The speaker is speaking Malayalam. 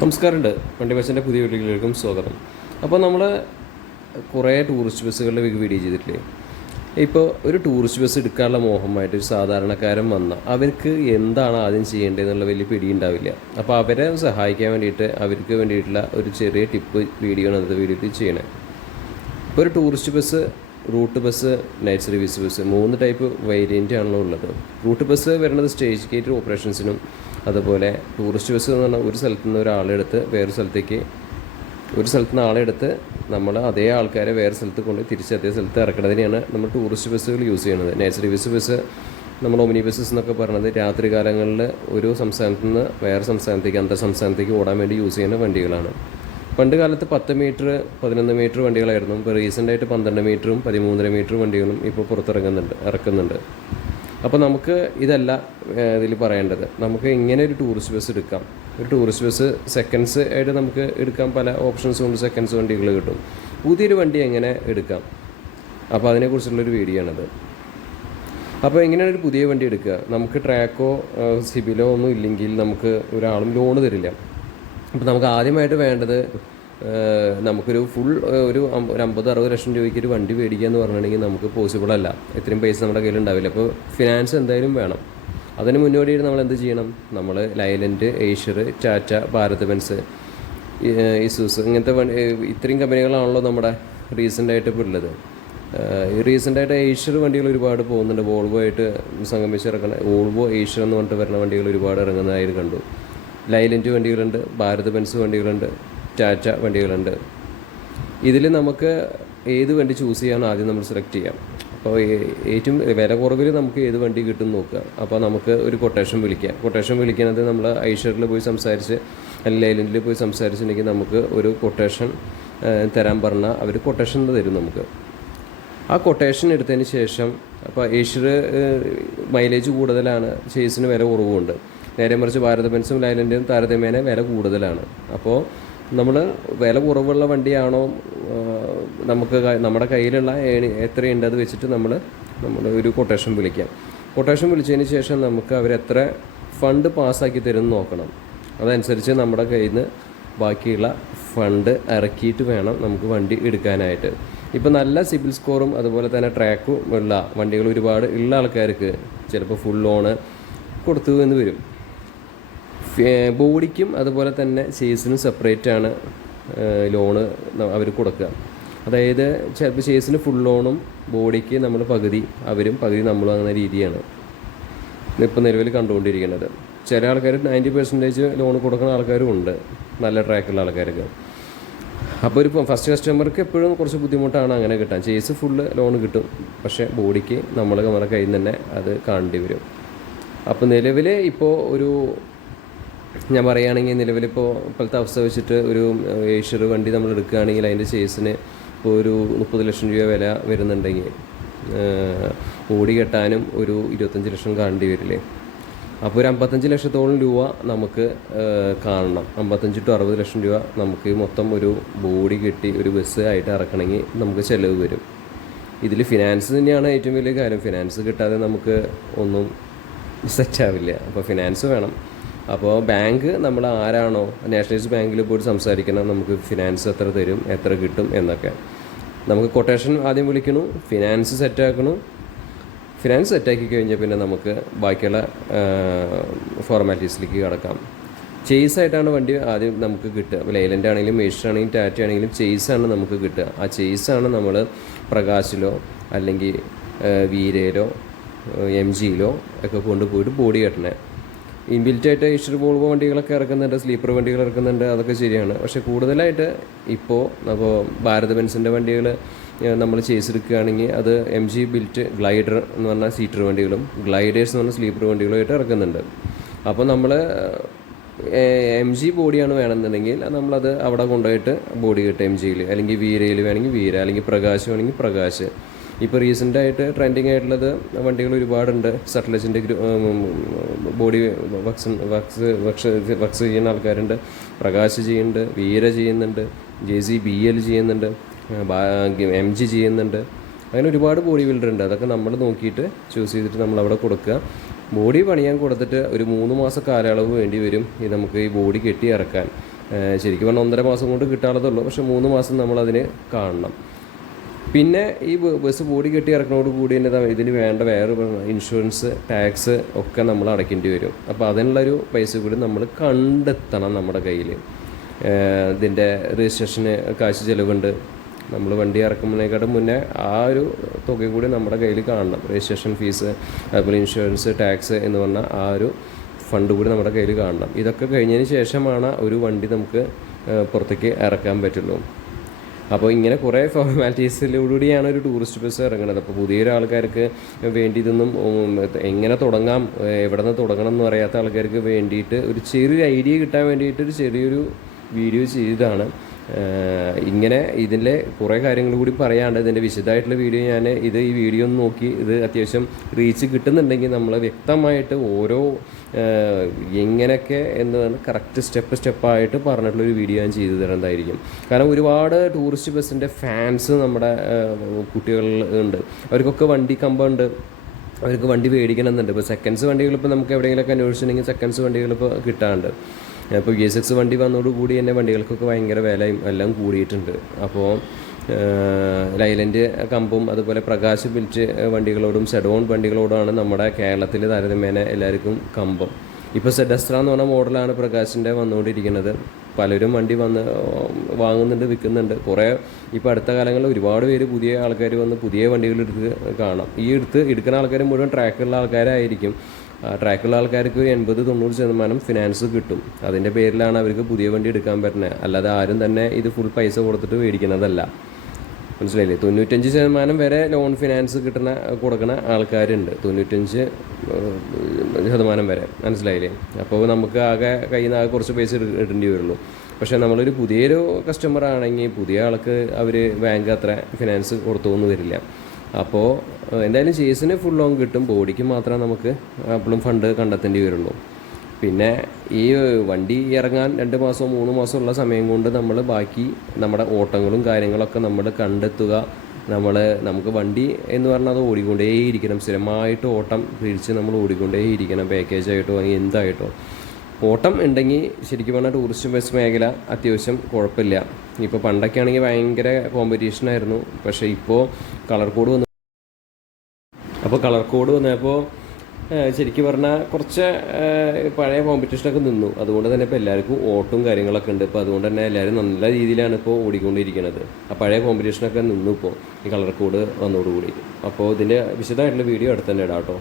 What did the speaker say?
നമസ്കാരമുണ്ട്. വണ്ടി ബസ്സിന്റെ പുതിയ വീഡിയോയിലേക്കും സ്വാഗതം. അപ്പോൾ നമ്മൾ കുറേ ടൂറിസ്റ്റ് ബസ്സുകളുടെ വീഡിയോ ചെയ്തിട്ടില്ലേ? ഇപ്പോൾ ഒരു ടൂറിസ്റ്റ് ബസ് എടുക്കാനുള്ള മോഹമായിട്ട് ഒരു സാധാരണക്കാരൻ വന്ന. അവർക്ക് എന്താണ് ആദ്യം ചെയ്യേണ്ടതെന്നുള്ള വലിയ പിടി ഉണ്ടാവില്ല. അപ്പോൾ അവരെ സഹായിക്കാൻ വേണ്ടിയിട്ട് അവർക്ക് വേണ്ടിയിട്ടുള്ള ഒരു ചെറിയ ടിപ്പ് വീഡിയോ ആണ് ഇന്നത്തെ വീഡിയോയിൽ ചെയ്യണേ. ഇപ്പോൾ ഒരു tourist bus route bus night service bus മൂന്ന് ടൈപ്പ് വേരിയന്റ് ആണല്ലോ ഉള്ളത്. റൂട്ട് ബസ് വരുന്നത് സ്റ്റേജ് ഗേറ്റ് ഓപ്പറേഷൻസിനും അതുപോലെ ടൂറിസ്റ്റ് ബസ് എന്ന് പറഞ്ഞാൽ ഒരു സ്ഥലത്തു നിന്ന് ഒരാളെടുത്ത് വേറൊരു സ്ഥലത്തേക്ക് ഒരു സ്ഥലത്ത് നിന്ന് ആളെടുത്ത് നമ്മൾ അതേ ആൾക്കാരെ വേറെ സ്ഥലത്ത് കൊണ്ട് തിരിച്ച് അതേ സ്ഥലത്ത് ഇറക്കുന്നതിനെയാണ് നമ്മൾ ടൂറിസ്റ്റ് ബസ്സുകൾ യൂസ് ചെയ്യുന്നത്. നേച്ചർ ബസ് ബസ് നമ്മൾ ഒമിനി ബസ്സസ് എന്നൊക്കെ പറയുന്നത് രാത്രി കാലങ്ങളിൽ ഒരു സംസ്ഥാനത്ത് നിന്ന് വേറെ സംസ്ഥാനത്തേക്ക് അന്തർ സംസ്ഥാനത്തേക്ക് ഓടാൻ വേണ്ടി യൂസ് ചെയ്യുന്ന വണ്ടികളാണ്. പണ്ട് കാലത്ത് പത്ത് മീറ്റർ പതിനൊന്ന് മീറ്റർ വണ്ടികളായിരുന്നു. ഇപ്പോൾ റീസെന്റായിട്ട് പന്ത്രണ്ട് മീറ്ററും പതിമൂന്നര മീറ്റർ വണ്ടികളും ഇപ്പോൾ പുറത്തിറങ്ങുന്നുണ്ട് ഇറക്കുന്നുണ്ട്. അപ്പോൾ നമുക്ക് ഇതല്ല ഇതിൽ പറയേണ്ടത്. നമുക്ക് ഇങ്ങനെ ഒരു ടൂറിസ്റ്റ് ബസ് എടുക്കാം. ഒരു ടൂറിസ്റ്റ് ബസ് സെക്കൻഡ്സ് ആയിട്ട് നമുക്ക് എടുക്കാൻ പല ഓപ്ഷൻസ് കൊണ്ട് സെക്കൻഡ്സ് വണ്ടികൾ കിട്ടും. പുതിയൊരു വണ്ടി എങ്ങനെ എടുക്കാം? അപ്പോൾ അതിനെക്കുറിച്ചുള്ളൊരു വീഡിയോ ആണത്. അപ്പോൾ എങ്ങനെയാണ് ഒരു പുതിയ വണ്ടി എടുക്കുക? നമുക്ക് ട്രാക്കോ സിബിലോ ഒന്നും ഇല്ലെങ്കിൽ നമുക്ക് ഒരാളും ലോൺ തരില്ല. അപ്പോൾ നമുക്ക് ആദ്യമായിട്ട് വേണ്ടത് നമുക്കൊരു ഫുൾ ഒരു ഒരു അമ്പത് അറുപത് ലക്ഷം രൂപയ്ക്ക് ഒരു വണ്ടി മേടിക്കുക എന്ന് പറഞ്ഞിട്ടുണ്ടെങ്കിൽ നമുക്ക് പോസിബിൾ അല്ല. ഇത്രയും പൈസ നമ്മുടെ കയ്യിൽ ഉണ്ടാവില്ല അപ്പോൾ ഫിനാൻസ് എന്തായാലും വേണം. അതിന് മുന്നോടിയായിട്ട് നമ്മൾ എന്ത് ചെയ്യണം? നമ്മൾ Leyland Eicher Tata Bharat Benz Isuzu ഇങ്ങനത്തെ ഇത്രയും കമ്പനികളാണല്ലോ നമ്മുടെ റീസെന്റായിട്ട് ഇപ്പോൾ ഉള്ളത്. റീസെന്റായിട്ട് ഏഷ്യർ വണ്ടികൾ ഒരുപാട് പോകുന്നുണ്ട്. വോൾവോ ആയിട്ട് സംഗമിച്ച് ഇറക്കുന്ന വോൾവോ ഏഷ്യർ എന്ന് പറഞ്ഞിട്ട് വരുന്ന വണ്ടികൾ ഒരുപാട് ഇറങ്ങുന്നതായിട്ട് കണ്ടു. ലൈലൻഡ് വണ്ടികളുണ്ട് ഭാരത് ബെൻസ് വണ്ടികളുണ്ട് ടാറ്റ വണ്ടികളുണ്ട്. ഇതിൽ നമുക്ക് ഏത് വണ്ടി ചൂസ് ചെയ്യാൻ ആദ്യം നമ്മൾ സെലക്ട് ചെയ്യാം? അപ്പോൾ ഏറ്റവും വില കുറവിൽ നമുക്ക് ഏത് വണ്ടി കിട്ടും നോക്കുക. അപ്പോൾ നമുക്ക് ഒരു കൊട്ടേഷൻ വിളിക്കാം. കൊട്ടേഷൻ വിളിക്കുന്നത് നമ്മൾ ഐഷറിൽ പോയി സംസാരിച്ച് അല്ലെങ്കിൽ ലൈലൻഡിൽ പോയി സംസാരിച്ചിട്ടുണ്ടെങ്കിൽ നമുക്ക് ഒരു കൊട്ടേഷൻ തരാൻ പറഞ്ഞാൽ അവർ കൊട്ടേഷൻ തരും നമുക്ക്. ആ കൊട്ടേഷൻ എടുത്തതിന് ശേഷം അപ്പോൾ ഏഷ്യർ മൈലേജ് കൂടുതലാണ്. ചേസിന് വില കുറവുമുണ്ട് നേരെ മറിച്ച് ഭാരത പെൻസും ലൈലൻഡും താരതമ്യേന വില കൂടുതലാണ്. അപ്പോൾ നമ്മൾ വില കുറവുള്ള വണ്ടിയാണോ നമുക്ക് നമ്മുടെ കയ്യിലുള്ള എത്രയുണ്ട് അത് വെച്ചിട്ട് നമ്മൾ നമ്മൾ ഒരു കൊട്ടേഷൻ വിളിക്കാം. കൊട്ടേഷൻ വിളിച്ചതിന് ശേഷം നമുക്ക് അവരെത്ര ഫണ്ട് പാസ്സാക്കി തരും എന്ന് നോക്കണം. അതനുസരിച്ച് നമ്മുടെ കയ്യിൽ നിന്ന് ബാക്കിയുള്ള ഫണ്ട് ഇറക്കിയിട്ട് വേണം നമുക്ക് വണ്ടി എടുക്കാനായിട്ട്. ഇപ്പോൾ നല്ല സിബിൽ സ്കോറും അതുപോലെ തന്നെ ട്രാക്കും ഉള്ള വണ്ടികൾ ഒരുപാട് ഉള്ള ആൾക്കാർക്ക് ചിലപ്പോൾ ഫുൾ ലോണ് കൊടുത്തു എന്ന് വരും. ബോഡിക്കും അതുപോലെ തന്നെ ചേസിനും സെപ്പറേറ്റാണ് ലോണ് അവർ കൊടുക്കുക അതായത് ചിലപ്പോൾ ചേസിന് ഫുൾ ഓണും ബോഡിക്ക് നമ്മൾ പകുതി അവരും പകുതി നമ്മളും അങ്ങനെ രീതിയാണ്. ഇപ്പോൾ നിലവിൽ കണ്ടുകൊണ്ടിരിക്കുന്നത്. ചില ആൾക്കാർ നയന്റി പെർസെന്റേജ് ലോൺ കൊടുക്കുന്ന ആൾക്കാരും ഉണ്ട്. നല്ല ട്രാക്കുള്ള ആൾക്കാർക്ക്. അപ്പോൾ ഒരു ഫസ്റ്റ് കസ്റ്റമർക്ക് എപ്പോഴും കുറച്ച് ബുദ്ധിമുട്ടാണ് അങ്ങനെ കിട്ടാൻ. ചേസ് ഫുള്ള് ലോൺ കിട്ടും. പക്ഷേ ബോഡിക്ക് നമ്മൾ നമ്മുടെ കയ്യിൽ നിന്ന് തന്നെ അത് കാണേണ്ടി വരും. അപ്പോൾ നിലവിൽ ഇപ്പോൾ ഒരു ഞാൻ പറയുകയാണെങ്കിൽ നിലവിലിപ്പോൾ ഇപ്പോഴത്തെ അവസ്ഥ വെച്ചിട്ട് ഒരു ഏഷ്യർ വണ്ടി നമ്മൾ എടുക്കുകയാണെങ്കിൽ അതിന്റെ ചേസിന് ഇപ്പോൾ ഒരു മുപ്പത് ലക്ഷം രൂപ വില വരുന്നുണ്ടെങ്കിൽ ഓടി കെട്ടാനും ഒരു ഇരുപത്തഞ്ച് ലക്ഷം കാണേണ്ടി വരില്ലേ? അപ്പോൾ ഒരു അമ്പത്തഞ്ച് ലക്ഷത്തോളം രൂപ നമുക്ക് കാണണം. അമ്പത്തഞ്ച് ടു അറുപത് ലക്ഷം രൂപ നമുക്ക് മൊത്തം ഒരു ബോഡി കെട്ടി ഒരു ബസ് ആയിട്ട് ഇറക്കണമെങ്കിൽ നമുക്ക് ചിലവ് വരും. ഇതിൽ ഫിനാൻസ് തന്നെയാണ് ഏറ്റവും വലിയ കാര്യം. ഫിനാൻസ് കിട്ടാതെ നമുക്ക് ഒന്നും സെറ്റാവില്ല അപ്പോൾ ഫിനാൻസ് വേണം. അപ്പോൾ ബാങ്ക് നമ്മൾ ആരാണോ നാഷണലൈസ്ഡ് ബാങ്കിൽ പോയിട്ട് സംസാരിക്കണം നമുക്ക് ഫിനാൻസ് എത്ര തരും എത്ര കിട്ടും എന്നൊക്കെ. നമുക്ക് കൊട്ടേഷൻ ആദ്യം വിളിക്കണു ഫിനാൻസ് സെറ്റാക്കണു ഫിനാൻസ് സെറ്റാക്കി കഴിഞ്ഞാൽ പിന്നെ നമുക്ക് ബാക്കിയുള്ള ഫോർമാലിറ്റീസിലേക്ക് കടക്കാം. ചേസ് ആയിട്ടാണ് വണ്ടി ആദ്യം നമുക്ക് കിട്ടുക. ലൈലന്റ് ആണെങ്കിലും മേഷർ ആണെങ്കിലും ടാറ്റ ആണെങ്കിലും ചേസാണ് നമുക്ക് കിട്ടുക. ആ ചേസാണ് നമ്മൾ പ്രകാശിലോ അല്ലെങ്കിൽ വീരയിലോ എം ജിയിലോ ഒക്കെ കൊണ്ടുപോയിട്ട് ബോഡി കെട്ടണേ. ഇൻബിൽറ്റ് ആയിട്ട് ഇഷ്ടർ വണ്ടികളൊക്കെ ഇറക്കുന്നുണ്ട് സ്ലീപ്പർ വണ്ടികൾ ഇറക്കുന്നുണ്ട് അതൊക്കെ ശരിയാണ്. പക്ഷേ കൂടുതലായിട്ട് ഇപ്പോൾ അപ്പോൾ ഭാരത് ബെൻസിന്റെ വണ്ടികൾ നമ്മൾ ചെയ്തെടുക്കുകയാണെങ്കിൽ അത് എം ജി ബിൽറ്റ് ഗ്ലൈഡർ എന്ന് പറഞ്ഞാൽ സീറ്റർ വണ്ടികളും ഗ്ലൈഡേഴ്സ് എന്ന് പറഞ്ഞ സ്ലീപ്പർ വണ്ടികളുമായിട്ട് ഇറക്കുന്നുണ്ട്. അപ്പോൾ നമ്മൾ എം ജി ബോഡിയാണ് വേണമെന്നുണ്ടെങ്കിൽ നമ്മളത് അവിടെ കൊണ്ടുപോയിട്ട് ബോഡി കിട്ടും എം ജിയിൽ അല്ലെങ്കിൽ വീരയിൽ വേണമെങ്കിൽ വീര അല്ലെങ്കിൽ പ്രകാശ് വേണമെങ്കിൽ പ്രകാശ്. ഇപ്പോൾ റീസെന്റ് ആയിട്ട് ട്രെൻഡിങ് ആയിട്ടുള്ളത് വണ്ടികൾ ഒരുപാടുണ്ട്. സട്ട്ലജിന്റെ ബോഡി വക്സ് വക്സ് വക്സ് വക്സ് ചെയ്യുന്ന ആൾക്കാരുണ്ട്. പ്രകാശ് ചെയ്യുന്നുണ്ട് വീര ചെയ്യുന്നുണ്ട് ജെ സി ബി എൽ ചെയ്യുന്നുണ്ട് എം ജി ചെയ്യുന്നുണ്ട്. അങ്ങനെ ഒരുപാട് ബോഡി ബിൽഡർ ഉണ്ട്. അതൊക്കെ നമ്മൾ നോക്കിയിട്ട് ചൂസ് ചെയ്തിട്ട് നമ്മൾ അവിടെ കൊടുക്കുക. ബോഡി പണിയാൻ കൊടുത്തിട്ട് ഒരു മൂന്ന് മാസം കാലയളവ് വേണ്ടി വരും ഈ നമുക്ക് ഈ ബോഡി കെട്ടി ഇറക്കാൻ ശരിക്കും പറഞ്ഞാൽ ഒന്നര മാസം കൊണ്ട് കിട്ടാനുള്ളതുള്ളൂ പക്ഷേ മൂന്ന് മാസം നമ്മളതിന് കാണണം. പിന്നെ ഈ ബസ് ബോഡി കെട്ടി ഇറക്കണോട് കൂടി തന്നെ ഇതിന് വേണ്ട വേറെ ഇൻഷുറൻസ് ടാക്സ് ഒക്കെ നമ്മൾ അടയ്ക്കേണ്ടി വരും. അപ്പോൾ അതിനുള്ളൊരു പൈസ കൂടി നമ്മൾ കണ്ടെത്തണം നമ്മുടെ കയ്യിൽ ഇതിന്റെ രജിസ്ട്രേഷന് കാശ് ചിലവുണ്ട്. നമ്മൾ വണ്ടി ഇറക്കുമ്പോഴേക്കാട്ടും മുന്നേ ആ ഒരു തുക കൂടി നമ്മുടെ കയ്യിൽ കാണണം. രജിസ്ട്രേഷൻ ഫീസ് അതുപോലെ ഇൻഷുറൻസ് ടാക്സ് എന്ന് പറഞ്ഞ ആ ഒരു ഫണ്ട് കൂടി നമ്മുടെ കയ്യിൽ കാണണം. ഇതൊക്കെ കഴിഞ്ഞതിന് ശേഷമാണ് ഒരു വണ്ടി നമുക്ക് പുറത്തേക്ക് ഇറക്കാൻ പറ്റുള്ളൂ. അപ്പോൾ ഇങ്ങനെ കുറേ ഫോർമാലിറ്റീസിലൂടെയാണ് ഒരു ടൂറിസ്റ്റ് ബസ് ഇറങ്ങുന്നത്. അപ്പോൾ പുതിയൊരു ആൾക്കാർക്ക് വേണ്ടി ഇതൊന്നും എങ്ങനെ തുടങ്ങാം എവിടെ നിന്ന് തുടങ്ങണം എന്ന് അറിയാത്ത ആൾക്കാർക്ക് വേണ്ടിയിട്ട് ഒരു ചെറിയൊരു ഐഡിയ കിട്ടാൻ വേണ്ടിയിട്ട് ഒരു ചെറിയൊരു വീഡിയോ ചെയ്തതാണ്. ഇങ്ങനെ ഇതിലെ കുറേ കാര്യങ്ങൾ കൂടി പറയാണ്ട് ഇതിന്റെ വിശദമായിട്ടുള്ള വീഡിയോ ഞാൻ ഇത് ഈ വീഡിയോ ഒന്ന് നോക്കി ഇത് അത്യാവശ്യം റീച്ച് കിട്ടുന്നുണ്ടെങ്കിൽ നമ്മൾ വ്യക്തമായിട്ട് ഓരോ എങ്ങനെയൊക്കെ എന്നതാണ് കറക്റ്റ് സ്റ്റെപ്പ് സ്റ്റെപ്പായിട്ട് പറഞ്ഞിട്ടുള്ളൊരു വീഡിയോ ഞാൻ ചെയ്തു തരേണ്ടതായിരിക്കും കാരണം ഒരുപാട് ടൂറിസ്റ്റ് ബസ്സിന്റെ ഫാൻസ് നമ്മുടെ കുട്ടികളിൽ ഉണ്ട്. അവർക്കൊക്കെ വണ്ടി കമ്പമുണ്ട്. അവർക്ക് വണ്ടി മേടിക്കണം എന്നുണ്ട് ഇപ്പോൾ സെക്കൻഡ്സ് വണ്ടികൾ ഇപ്പോൾ നമുക്ക് എവിടെയെങ്കിലുമൊക്കെ അന്വേഷിച്ചിട്ടുണ്ടെങ്കിൽ സെക്കൻഡ്സ് വണ്ടികൾ ഇപ്പോൾ കിട്ടാറുണ്ട്. ഇപ്പോൾ ബി എസ് എക്സ് വണ്ടി വന്നതോടുകൂടി തന്നെ വണ്ടികൾക്കൊക്കെ ഭയങ്കര വിലയും എല്ലാം കൂടിയിട്ടുണ്ട്. അപ്പോൾ ലൈലൻഡ് കമ്പും അതുപോലെ പ്രകാശ് ബിൽറ്റ് വണ്ടികളോടും സെഡോൺ വണ്ടികളോടുമാണ് നമ്മുടെ കേരളത്തിൽ താരതമ്യേന എല്ലാവർക്കും കമ്പം. ഇപ്പോൾ സെഡസ്ട്ര എന്ന് പറഞ്ഞ മോഡലാണ് പ്രകാശിന്റെ വന്നുകൊണ്ടിരിക്കുന്നത്. പലരും വണ്ടി വന്ന് വാങ്ങുന്നുണ്ട് വിൽക്കുന്നുണ്ട്. കുറേ ഇപ്പോൾ അടുത്ത കാലങ്ങളിൽ ഒരുപാട് പേര് പുതിയ ആൾക്കാർ വന്ന് പുതിയ വണ്ടികൾ എടുത്ത് കാണാം. ഈ എടുത്ത് എടുക്കുന്ന ആൾക്കാർ മുഴുവൻ ട്രാക്കുള്ള ആൾക്കാരായിരിക്കും. ട്രാക്കുള്ള ആൾക്കാർക്ക് ഒരു എൺപത് തൊണ്ണൂറ് ശതമാനം ഫിനാൻസ് കിട്ടും. അതിന്റെ പേരിലാണ് അവർക്ക് പുതിയ വണ്ടി എടുക്കാൻ പറ്റുന്നത്. അല്ലാതെ ആരും തന്നെ ഇത് ഫുൾ പൈസ കൊടുത്തിട്ട് മേടിക്കുന്നതല്ല. മനസ്സിലായില്ലേ? തൊണ്ണൂറ്റഞ്ച് ശതമാനം വരെ ലോൺ ഫിനാൻസ് കിട്ടുന്ന കൊടുക്കുന്ന ആൾക്കാരുണ്ട്. തൊണ്ണൂറ്റഞ്ച് ശതമാനം വരെ. മനസ്സിലായില്ലേ? അപ്പോൾ നമുക്ക് ആകെ കയ്യിൽ നിന്ന് ആകെ കുറച്ച് പൈസ ഇട- ഇടേണ്ടി വരുള്ളൂ. പക്ഷേ നമ്മളൊരു പുതിയൊരു കസ്റ്റമർ ആണെങ്കിൽ പുതിയ ആൾക്ക് അവർ ബാങ്ക് അത്ര ഫിനാൻസ് കൊടുത്തു വരില്ല. അപ്പോൾ എന്തായാലും ചേസിന് ഫുൾ ലോൺ കിട്ടും. ബോഡിക്ക് മാത്രമേ നമുക്ക് അപ്പോഴും ഫണ്ട് കണ്ടെത്തേണ്ടി വരുള്ളൂ. പിന്നെ ഈ വണ്ടി ഇറങ്ങാൻ രണ്ട് മാസമോ മൂന്ന് മാസമോ ഉള്ള സമയം കൊണ്ട് നമ്മൾ ബാക്കി നമ്മുടെ ഓട്ടങ്ങളും കാര്യങ്ങളൊക്കെ നമ്മൾ കണ്ടെത്തുക. നമ്മൾ നമുക്ക് വണ്ടി എന്ന് പറഞ്ഞാൽ അത് ഓടിക്കൊണ്ടേയിരിക്കണം. സ്ഥിരമായിട്ട് ഓട്ടം തിരിച്ച് നമ്മൾ ഓടിക്കൊണ്ടേയിരിക്കണം. പാക്കേജായിട്ടോ അല്ലെങ്കിൽ എന്തായിട്ടോ. ഓട്ടം ഉണ്ടെങ്കിൽ ശരിക്കും പറഞ്ഞാൽ ടൂറിസ്റ്റ് ബസ് മേഖല അത്യാവശ്യം കുഴപ്പമില്ല. ഇപ്പോൾ പണ്ടൊക്കെ ആണെങ്കിൽ ഭയങ്കര കോമ്പറ്റീഷനായിരുന്നു പക്ഷേ ഇപ്പോൾ കളർ കോഡ് വന്നു അപ്പോൾ കളർ കോഡ് വന്നപ്പോൾ ശരിക്കും പറഞ്ഞാൽ കുറച്ച് പഴയ കോമ്പറ്റീഷനൊക്കെ നിന്നു. അതുകൊണ്ട് തന്നെ ഇപ്പോൾ എല്ലാവർക്കും ഓട്ടും കാര്യങ്ങളൊക്കെ ഉണ്ട്. ഇപ്പോൾ അതുകൊണ്ട് തന്നെ എല്ലാവരും നല്ല രീതിയിലാണ് ഇപ്പോൾ ഓടിക്കൊണ്ടിരിക്കുന്നത്. ആ പഴയ കോമ്പറ്റീഷനൊക്കെ നിന്നു ഇപ്പോൾ ഈ കളർ കോഡ് വന്നതോടുകൂടി. അപ്പോൾ ഇതിന്റെ വിശദമായിട്ടുള്ള വീഡിയോ അടുത്ത് തന്നെ ഇടാം കേട്ടോ.